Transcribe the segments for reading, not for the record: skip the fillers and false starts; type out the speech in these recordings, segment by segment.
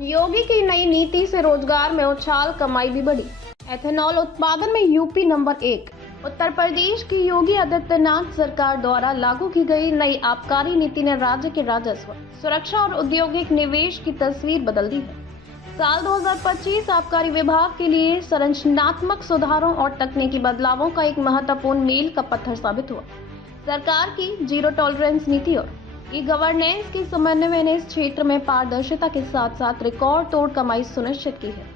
योगी की नई नीति से रोजगार में उछाल, कमाई भी बढ़ी। एथेनॉल उत्पादन में यूपी नंबर 1। उत्तर प्रदेश की योगी आदित्यनाथ सरकार द्वारा लागू की गई नई आबकारी नीति ने राज्य के राजस्व, सुरक्षा और औद्योगिक निवेश की तस्वीर बदल दी है। साल 2025 आबकारी विभाग के लिए संरचनात्मक सुधारों और तकनीकी बदलावों का एक महत्वपूर्ण मील का पत्थर साबित हुआ। सरकार की जीरो टॉलरेंस नीति और ई गवर्नेंस के समन्वय ने इस क्षेत्र में पारदर्शिता के साथ साथ रिकॉर्ड तोड़ कमाई सुनिश्चित की है।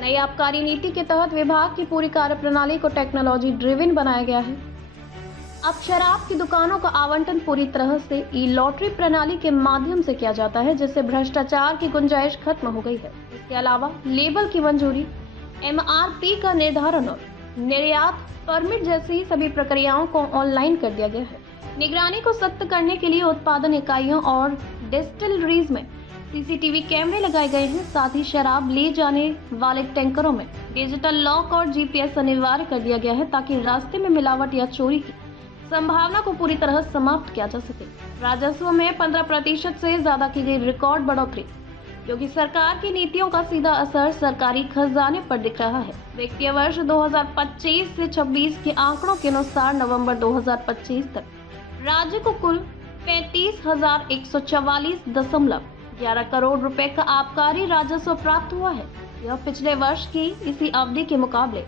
नई आबकारी नीति के तहत विभाग की पूरी कार्यप्रणाली को टेक्नोलॉजी ड्रिवन बनाया गया है। अब शराब की दुकानों का आवंटन पूरी तरह से ई लॉटरी प्रणाली के माध्यम से किया जाता है, जिससे भ्रष्टाचार की गुंजाइश खत्म हो गई है। इसके अलावा लेबल की मंजूरी, MRP का निर्धारण और निर्यात परमिट जैसी सभी प्रक्रियाओं को ऑनलाइन कर दिया गया है। निगरानी को सख्त करने के लिए उत्पादन इकाइयों और डिस्टिलरीज में CCTV कैमरे लगाए गए हैं। साथ ही शराब ले जाने वाले टैंकरों में डिजिटल लॉक और GPS अनिवार्य कर दिया गया है, ताकि रास्ते में मिलावट या चोरी की संभावना को पूरी तरह समाप्त किया जा सके। राजस्व में 15% से ज्यादा की गई रिकॉर्ड बढ़ोतरी। योगी सरकार की नीतियों का सीधा असर सरकारी खजाने पर दिख रहा है। वित्तीय वर्ष 2025 से 26 के आंकड़ों के अनुसार नवंबर 2025 तक राज्य को कुल 35,144.11 करोड़ रुपए का आबकारी राजस्व प्राप्त हुआ है। यह पिछले वर्ष की इसी अवधि के मुकाबले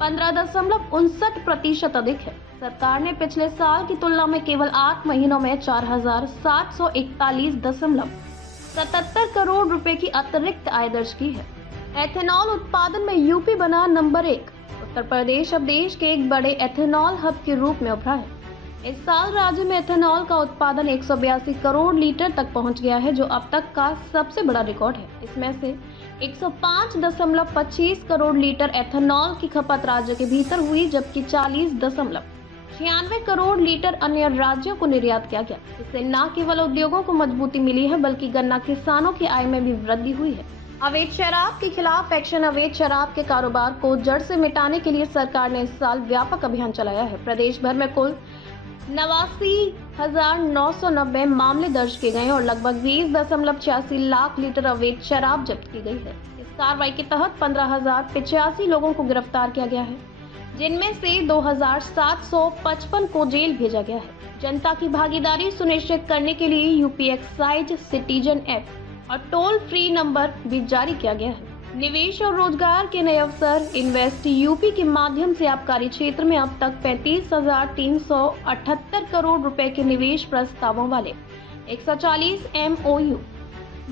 15.59% अधिक है। सरकार ने पिछले साल की तुलना में केवल 8 महीनों में 4,741.77 करोड़ रुपए की अतिरिक्त आय दर्ज की है। एथेनॉल उत्पादन में यूपी बना नंबर 1। उत्तर प्रदेश अब देश के एक बड़े एथेनॉल हब के रूप में उभरा है। इस साल राज्य में एथेनॉल का उत्पादन 182 करोड़ लीटर तक पहुंच गया है, जो अब तक का सबसे बड़ा रिकॉर्ड है। इसमें से 105.25 करोड़ लीटर एथेनॉल की खपत राज्य के भीतर हुई, जबकि 40.96 करोड़ लीटर अन्य राज्यों को निर्यात किया गया। इससे न केवल उद्योगों को मजबूती मिली है, बल्कि गन्ना किसानों की आय में भी वृद्धि हुई है। अवैध शराब के खिलाफ एक्शन। अवैध शराब के कारोबार को जड़ से मिटाने के लिए सरकार ने इस साल व्यापक अभियान चलाया है। प्रदेश भर में कुल 89,990 मामले दर्ज किए गए और लगभग 20.86 लाख लीटर अवैध शराब जब्त की गई है। इस कार्रवाई के तहत 15,085 लोगों को गिरफ्तार किया गया है, जिनमें से 2,755 को जेल भेजा गया है। जनता की भागीदारी सुनिश्चित करने के लिए यूपी एक्साइज सिटीजन ऐप और टोल फ्री नंबर भी जारी किया गया है। निवेश और रोजगार के नए अवसर। इन्वेस्ट यूपी के माध्यम से आबकारी क्षेत्र में अब तक 35,378 करोड़ रुपए के निवेश प्रस्तावों वाले 140 MOU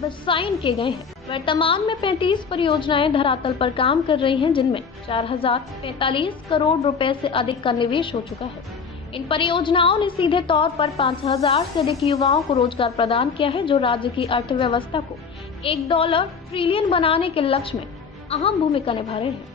साइन किए गए हैं। वर्तमान में 35 परियोजनाएं धरातल पर काम कर रही हैं, जिनमें 4,045 करोड़ रुपए से अधिक का निवेश हो चुका है। इन परियोजनाओं ने सीधे तौर पर 5,000 से अधिक युवाओं को रोजगार प्रदान किया है, जो राज्य की अर्थव्यवस्था को $1 ट्रिलियन बनाने के लक्ष्य में अहम भूमिका निभा रहे हैं।